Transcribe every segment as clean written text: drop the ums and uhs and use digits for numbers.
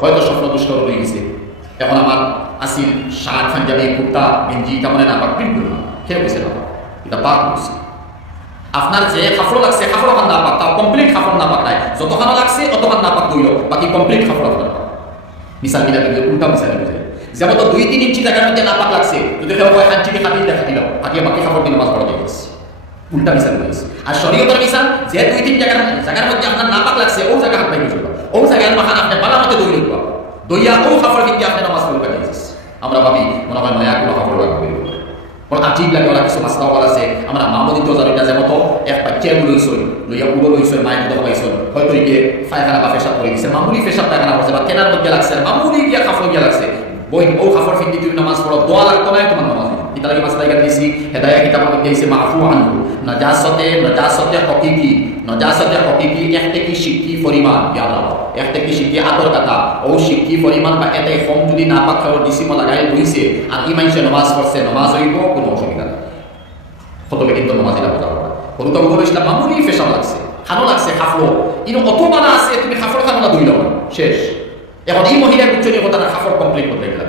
হয়তো স্বপ্ন দুষ্ট রয়ে গেছে, এখন আমার আসিল শার্ট পাঞ্জাবি কুর্তা গেঞ্জি কেমন না পাক প্রিন্ট করলাম, খেয়ে গেছে না এটা পাক করছে। আপনার যে কাপড় লাগছে কাপড় খান না পাক, তাও কমপ্লিট কাপড় না পাক নাই, যতখানা লাগছে অতখান না পাক দইল, বাকি কমপ্লিট কাপড় আপনার পাক। মিসাল কিনা কিন্তু উল্টা মিসাল বুঝে, যেমন তো 2-3 ইঞ্চি জায়গার মধ্যে না পাক লাগছে, যদি কেউ হয় হাঁচিকে খাটিয়ে দেখা দিল, আগে বাকি কাপড় দিয়ে নামাজ পড়া দিয়ে গেছে, উল্টা মিসাল হয়েছে। আর শরীয়তের মিসাল যে 2-3 জায়গার মধ্যে আপনার না পাক লাগছে ও জায়গা হাত পাইবে চলবে, ও জায়গায় মাখান আপনি বালা মতো দই লিখব, দইয়া ও কাপড় কিন্তু আপনি নামাজ পড়ে কাটিয়ে। আমরা ভাবি মনে হয় নয়া কোনো কাপড় লাগবে, বড় আজীব লাগে। ওরা কিছু মাস্তা বলা আছে, আমরা মামুদি তো জানি না, যে মতো এক বাচ্চা লইছই লইয়া উড়ো লইছই মায়ের মতো পাইছই, হয়তো গিয়ে পায়খানা বা পেশাব করে দিচ্ছে, মামুলি পেশাব পায়খানা করছে বা কেনার মধ্যে লাগছে, মামুলি গিয়া কাপড় গিয়া লাগছে, বই ও কাপড় ফিন্দি তুমি নামাজ পড়ো, দোয়া লাগতো না তোমার নামাজ। এটা লাগে মাসলা ইগার দিছি হেদায়া কিতাবের মধ্যে দিয়েছে মাফু আনহু, নাজাসতে হকিকি একটা কি শিক্ষি পরিমাণ, ইয়াদ রাখো একটা কি শিক্ষি আদর কথা, ও শিক্ষি পরিমাণ বা এটাই কম যদি না পাক খাবার ডিসিমা লাগাই রইছে আর এই মানুষে নামাজ পড়ছে, নামাজ হইব কোনো অসুবিধা নেই, কতবে কিন্তু নামাজ এটা বোঝা পড়া কোনো তো বলে ইসলাম মামুলি পেশাব লাগছে, খানো লাগছে খাফলো, ইনো অত বানা আছে তুমি খাফড় খানো না দুইল শেষ। এখন এই মহিলার উচ্চনীয় কথা না খাফড় কমপ্লিট করতে গেলাম,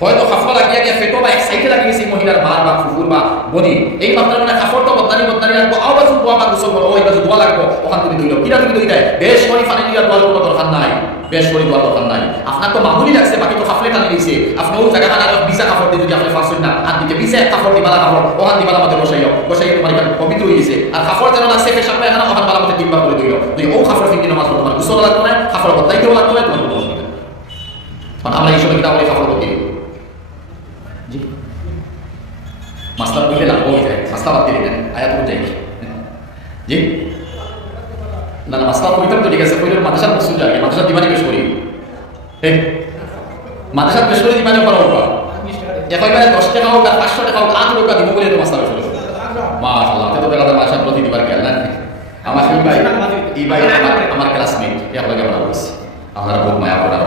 হয়তো খাফড় লাগিয়ে গিয়ে ফেটো বা এক সাইডে লাগিয়ে গেছে মহিলার মা বা ফুফুর বা বনি, এই মাত্রা মানে খাফড় তো বদনানি রাখবো, আবার দোয়া বা গোসল করবো, ওই বাজু দোয়া লাগবো, ওখান তুমি দইল কিনা তুমি দই দেয় বেশ করে পানি দিয়ে দোয়ার কোনো দরকার নাই, বেশ করে দোয়ার দরকার নাই। আপনার তো মামুলি লাগছে, বাকি তো খাফলে টানি দিয়েছে, আপনি ওই জায়গা মানে বিছা কাপড় দিয়ে যদি আপনি ফাঁসুন না আর দিকে বিছা এক কাপড় দিয়ে বালা কাপড় ওখান দিয়ে বালা মধ্যে বসাইও তোমার এখানে পবিত্র হয়ে গেছে, আর কাপড় যেন লাগছে পেশাব এখানে ওখান বালা মধ্যে 3 বার করে দইল, তুই ও কাপড় ফিঙ্গি নামাজ পড়ো, তোমার গোসল লাগতো না, কাপড় বদলাইতেও লাগতো না, তোমার কোনো অসুবিধা। আমরা এই সময় কিন্তু আমরা কাপড় বদলি জি মাস্টার বললে লাভ হয়ে যায়, মাস্টার বাদ দিয়ে দেন আয়াত যাই জি না না মাস্টার পড়িতাম তো ঠিক আছে, পড়লে মাদ্রাসার বস্তু যায়, মাদ্রাসার দিবানি পেশ করি, মাদ্রাসার পেশ করে দিবানি করা হোক একেবারে 10 টাকা হোক আর 500 টাকা হোক 8 টাকা দিব বলে তো মাস্টার পেশ করে মাশাআল্লাহ, তো বেলাতে মাদ্রাসার প্রতি দিবার গেল না। আমার এই ভাই আমার ক্লাসমেট একলগে আমরা বলছি, আপনারা বহুত মায়া করার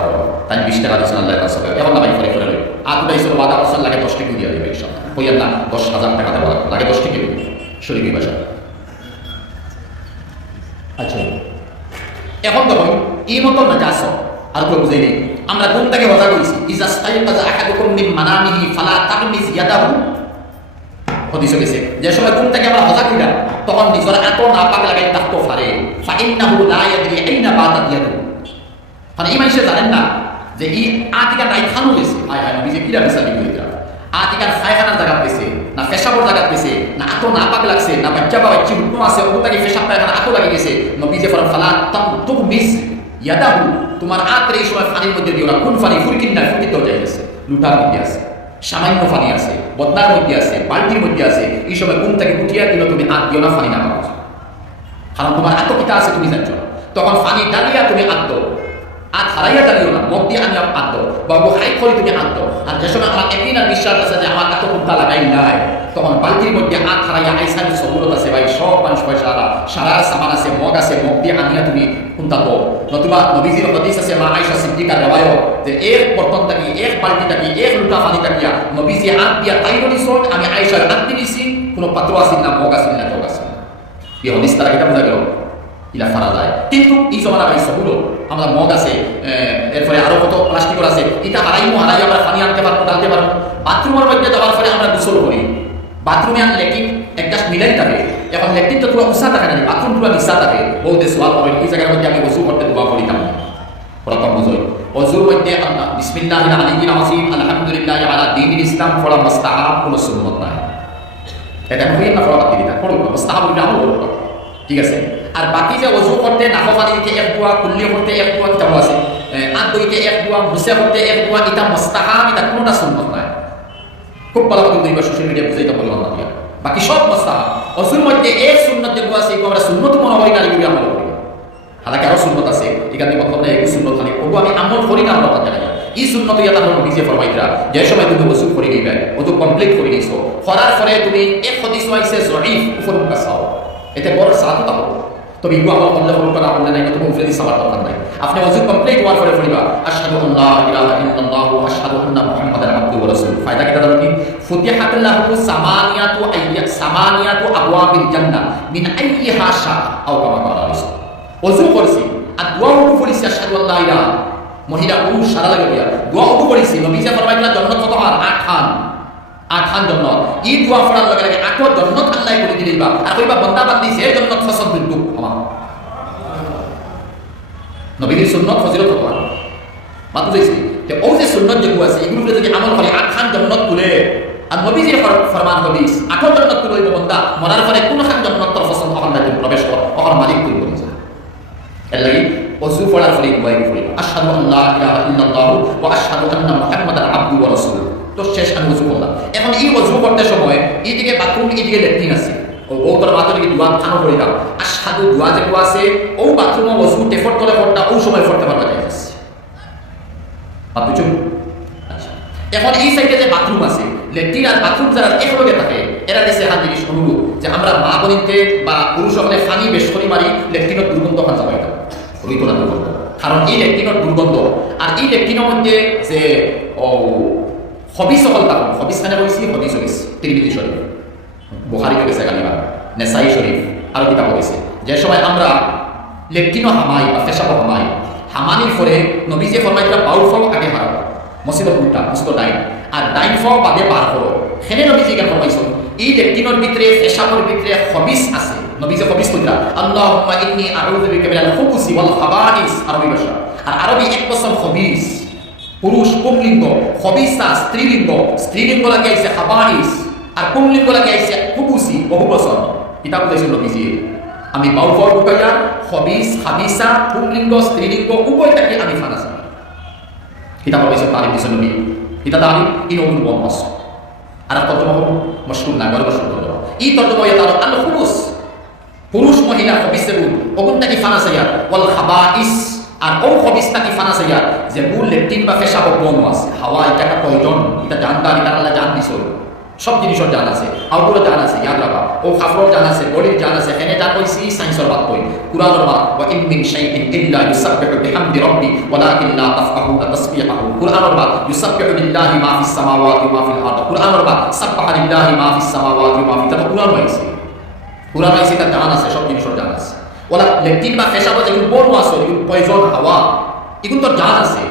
তাই 20 টাকা দিচ্ছেন আল্লাহ কাছে, এখন না ভাই ফরে ফরে আটটাই ছিল বাদা বছর লাগে 10 টাকা দিয়ে দেবে ইনশাআল্লাহ, কইয়া না 10,000 টাকা দেওয়া লাগে 10 টাকা দিবে শরীর ভাষা। আচ্ছা এখন তো এই মতো নাজাস আর কেউ বুঝাই নেই, আমরা কোন থেকে মজা করেছি ইজা স্তাইকাযা আহাদুকুম মিন মানামিহি ফালা তাগমিজ ইয়াদাহু, হাদিসে গেছে যে সময় কোন থেকে আমরা মজা কইরা তখন নিজের এত না পাক লাগাই তাকতো ফারে ফা ইন্নাহু লা ইয়াদরি আইনা বাতাত ইয়াদু, মানে এই মানুষে জানেন না যে এই আতিকা নাই খানো গেছে, হায় হায় নবী যে কিরা মিসালি কইরা আতিকার ফায়খানার জায়গা পেছে না পেশাবের জায়গা পেছে না এত না পাক লাগছে না বাচ্চা বা বাচ্চি হুকুম আছে ওটাকে পেশাব পায়খানা এত লাগে গেছে, নবী যে ফরমান ফালা তাগমিজ ইয়াদাহু, তোমার আত্রে এই সময় পানির মধ্যে দিও না, কোন পানি ফুরকিন না ফুরকিতেও যাই গেছে, লুটার মধ্যে আছে, সামান্য পানি আছে, বদনার মধ্যে আছে, বালতির মধ্যে আছে, এই সময় কোন থেকে উঠিয়া দিল তুমি হাত দিও না, পানি না পাও, কারণ তোমার এত কিতা আছে তুমি জানছো না, তখন পানি ডালিয়া তুমি হাত দাও, হাত হারাইয়া ডালিও না, মুখ দিয়ে আমি হাত দাও বা মুখ হাই করে তুমি হাত দাও, আর যে সময় আমার একদিন আর বিশ্বাস আছে যে আমার এত কুত্তা লাগাই নাই, তখন বালতির মধ্যে হাত হারাইয়া আইসানি সবুরত আছে ভাই, সব মানুষ পয়সা সারা সামান আছে, মগ আছে, মগ দিয়ে আনিয়া তুমি কুন্তা দাও, নতুবা নবীজির হাদিস আছে মা আয়েশা সিদ্দিকার রওয়ায়াত যে এক বর্তন থাকি এক বালতি থাকি এক লুটা পানি থাকিয়া নবীজি হাত দিয়া তাইরো নিছন, আমি আয়েশার হাত দিয়েছি, কোনো পাত্র আসিল না, মগ আসিল না, জগ আসিল না, এই হাদিস তারা কিতা বোঝা গেল ইলা ফারা যায়। কিন্তু এই জমানা ভাই সবুলো আমরা মগ আছে, এরপরে আরো কত প্লাস্টিকের আছে, এটা হারাই আমরা পানি আনতে পারবো, ডালতে পারবো, বাথরুমের মধ্যে যাওয়ার পরে আমরা গোসল করি, বাথরুমে আর লেট্রিন একটা মিলাই থাকে, এখন লেট্রিন তো পুরো উষা থাকে না, বাথরুম পুরো নিশা থাকে, বহুতে সোয়াল করেন এই জায়গার মধ্যে আমি ওযু করতে দোয়া করিতাম, প্রথম বুঝই ওযুর মধ্যে বিসমিল্লাহির আলিয়্যিল আযীম আলহামদুলিল্লাহি আলা দীনিল ইসলাম পড়া মুস্তাহাব, কোনো সুন্নাত নাই, এটা হইল না পড়া বাকি দিতা পড়ো মুস্তাহাব এটা আমল করো, ঠিক আছে। আর বাকি যে ওযু করতে নাফা পানি দিতে এক দোয়া, কুল্লি করতে এক দোয়া, কিতাব আছে আদ দইতে এক দোয়া, মুসা করতে এক দোয়া, এটা মুস্তাহাব, এটা কোনোটা সুন্নাত নাই, খুব ভালো করে দুইবার সোশ্যাল মিডিয়া বুঝাইতে বললাম না দিয়া, বাকি সব মুস্তাহাব। ওযুর মধ্যে এক সুন্নাত যেগুলো আছে এগুলো আমরা সুন্নাত মনে করি না, এগুলো আমল করি, হালাকি আরো সুন্নাত আছে, এখানে মতলব না এই সুন্নাত খালি ওগুলো আমি আমল করি না, আমরা জানি না এই সুন্নাত ইয়া তাহলে নিজে ফরমাইতরা যে সময় তুমি ওযু করে নিবে, ওযু কমপ্লিট করে নিছো, করার পরে তুমি এক হাদিস আইছে যঈফ উপর মুকাসাও, এতে বড় সাহায্য পাবো, তবে ইগু আমল করলে হল করা আমল নাই, তুমি উপরে দিছ আমার দরকার নাই, আপনি ওযু কমপ্লিট হওয়ার পরে পড়িবা আশহাদু আল্লা ইলাহা ইল্লাল্লাহ ওয়া আশহাদু আন্না মুহাম্মাদান আবদুহু ওয়া রাসূলুহু, ফায়দা কিটা জানো কি ফুতিহাত লাহু সামানিয়াতু আবওয়াবিল জান্নাহ মিন আইয়িহা শা আও কামা ক্বালা রাসূল, ওযু করছি আর দোয়া পড়ছি আশহাদু আল্লা ইলাহা মহিলা পুরুষ সারা লাগে বইয়া দোয়া উঠু করেছি নবী যে ফরমাইলা জন্নত কত হয় 8 খান জন্নত ই দোয়া পড়ার লগে লাগে 8 জন্নত আল্লাহ করে দিলেই বা আর কইবা বান্দা বান্দি যে জন্নত ফসল বিন্দু আমার নবীর সুন্নাত ফজিলত কত হয় মাত্র যাইছি যে ও যে সুন্নাত যেগুলো আছে এগুলো যদি আমল করে 8 খান জন্নত তুলে আর নবী যে ফরমান হাদিস 8 জন্নত তুলে বন্দা মরার পরে কোন খান জন্নত তোর ফসল আল্লাহ প্রবেশ কর ওখানে মালিক তুই বলে যায় এর লাগি ওযু পড়ার পরে দোয়া করি আশহাদু আল্লা ইলাহা ইল্লাল্লাহ ওয়া আশহাদু আন্না মুহাম্মাদান আবদুহু ওয়া রাসূলুহু তো শেষ আমি ওযু করলাম এখন এই ওযু করতে সময় এইদিকে বাথরুম এইদিকে ল্যাট্রিন আছে ও তোর মাথার দিকে দোয়া খানো করে দাও আশহাদু দোয়া যেগুলো আছে ও বাথরুম ওযু টেফট তোলে ফটটা ও সময় ফটতে পারবা যায় বুঝছো আচ্ছা এখন এই সাইডে যে বাথরুম আছে ল্যাট্রিন আর বাথরুম যারা একলগে থাকে এরা দেশে হাত জিনিস অনুরূপ যে আমরা মা বলিতে বা পুরুষ হলে ফানি বেশ করে মারি ল্যাট্রিনের দুর্গন্ধ খান যাবে এটা রইত না দুর্গন্ধ কারণ এই ল্যাট্রিনের দুর্গন্ধ আর এই ল্যাট্রিনের মধ্যে যে ও হবিস হল তখন হবিস খানে বলছি হবিস হবিস তিরমিজি শরীফ বুখারীতে গেছে গালিবা নেসাই শরীফ আরো কিতাব হয়েছে যে সময় আমরা ল্যাট্রিনও হামাই বা পেশাবও হামাই হামানির পরে নবী যে ফরমাইতরা বাউল ফাও আগে হারাবো মসজিদের উল্টা মসজিদের ডাইন আর ডাইন ফাও বাদে বার করো সেনে নবী যে ফরমাইছ এই ল্যাট্রিনের ভিতরে পেশাবের ভিতরে হবিস আছে নবী যে হবিস কইরা আল্লাহুম্মা ইন্নী আউযু বিকা মিনাল খুবুসি ওয়াল খাবাইস আরবি ভাষা আর আরবি এক বছর হবিস পুরুষ পুংলিঙ্গ হবিসা স্ত্রীলিঙ্গ লাগে আইছে খাবাইস আর পুংলিঙ্গ লাগে আইছে খুবুসি বহু বছর কিতাব দিয়েছিল নবীজি আমি বাউফর ঢুকাইয়া হবিস খাবিসা পুংলিঙ্গ স্ত্রীলিঙ্গ উভয়টাকে আমি ফানাছি কিতাব হয়েছে তারিখ দিয়েছে নবী এটা তারিখ ইন অনুভব মস আর তর্জমা হল মশরুম না গর্ব মশরুম এই তর্জমা ইয়া তার আল খুবুস পুরুষ মহিলা হবিসের ওগুনটাকে ফানাসাইয়া ওয়াল খাবাইস আর ও হবিসটাকে ফানাসাইয়া যে মূল লেট্রিন বা পেশাব বন আছে হাওয়া এটা একটা প্রয়োজন এটা জানদার এটা আল্লাহ জান দিছ সব জিনিসের জান আছে আউটডোর জান আছে ইয়াদ রাখা ও খাফরর জান আছে বডির জান আছে এনে জান কইছি সায়েন্সের বাত কই কুরআনের বাত ওয়া ইন মিন শাইইন ইল্লা ইউসাব্বিহু বিহামদি রাব্বি ওয়ালাকিন লা তাফকাহুনা তাসবিহাহু কুরআনের বাত ইউসাব্বিহু লিল্লাহি মা ফিস সামাওয়াতি ওয়া মা ফিল আরদ কুরআনের বাত সাব্বাহা লিল্লাহি মা ফিস সামাওয়াতি ওয়া মা ফিল আরদ কুরআন হইছে কুরআন হইছে তার জান আছে সব জিনিসের জান আছে ওলা লেট্রিন বা পেশাব যেগুলো বড় আছে এগুলো পয়জন হাওয়া এগুলো তো জান আছে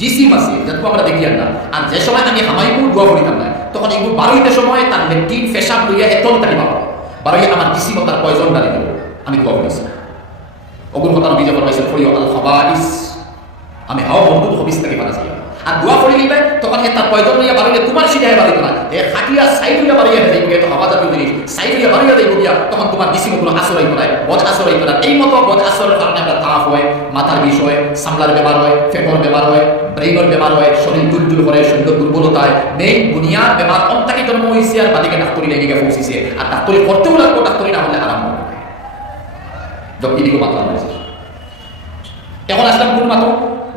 জিসিম আছে যাতে আমরা দেখি না আর যে সময় আমি হামাইবু দোয়া করিতাম না তখন এগুলো বারোইতে সময় তার লেট্রিন পেশাব লইয়া এত তারি পাবো বারোই আমার জিসিম তার পয়জন দাঁড়িয়ে দেবো আমি দোয়া করেছি ওগুলো কথা নবী যখন পাইছে ফরিও আল খাবাইস আমি হাওয়া বন্ধু হবিস থেকে বানাছি আর দোয়া করে নিবে তখন তার পয়জন লইয়া বাড়িলে তোমার সিধায় বাড়িত না এ খাটিয়া সাইড হইয়া বাড়িয়া যাইব তো হাওয়া যাবে জিনিস সাইড হইয়া বাড়িয়া যাইব গিয়া তখন তোমার জিসিমগুলো আশ্রয় করায় বদ আশ্রয় করায় এই মতো বদ আশ্রয়ের কারণে আপনার তাপ হয় মাথার বিষ হয় সামলার বেমার হয় ফেটর বেমার হয় ব্রেইনের বেমার হয় শরীর দুর্বল করে শরীর দুর্বলতা হয় মেইন বুনিয়াদ বেমার অন্তাকে জন্ম হয়েছে আর বাদিকে ডাক্তারি লেগে গিয়ে পৌঁছিছে আর ডাক্তারি করতেও লাগবো ডাক্তারি না হলে আরাম হবে যখন এদিকে মাথা হয়েছে এখন আসলাম কোন মাত্র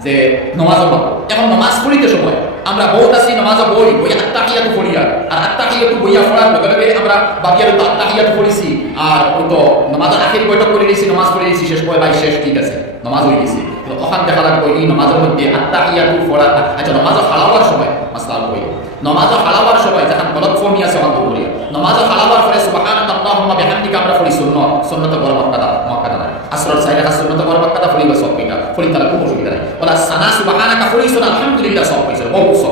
যে নমাজের মাত্র এখন নমাজ পড়িতে সময় আমরা বহুত আছি নমাজে বই আত্তাহিয়াতু পড়িয়া আর আত্তাহিয়াতু বইয়া পড়ার লগে লগে আমরা বাকিয়ার তো আত্তাহিয়াতু পড়িছি আর ওই তো নমাজের আখির বইটা করে নিয়েছি নমাজ পড়ে নিয়েছি শেষ করে ভাই শেষ ঠিক আছে নমাজ হয়ে গেছে তো ওখান দেখা লাগবে এই নমাজের মধ্যে আত্তাহিয়াতু পড়া আচ্ছা নমাজে হালাওয়ার সময় মাসলাল বই নমাজে হালাওয়ার সময় যখন গলত ফর্মি আছে অন্ত করি নমাজে হালাওয়ার পরে সুবহানাকা আল্লাহুম্মা বিহামদিকা আমরা পড়ি সুন্নাত বড় মক্কাদা আসরের সাইডে সুন্নাত বড় মক্কাদা পড়ি সব পিটা পড়ি তার কোনো অসুবিধা নাই ওলা সানা সুবহানাকা পড়ি আলহামদুলিল্লাহ সব পড়ি বহুত সব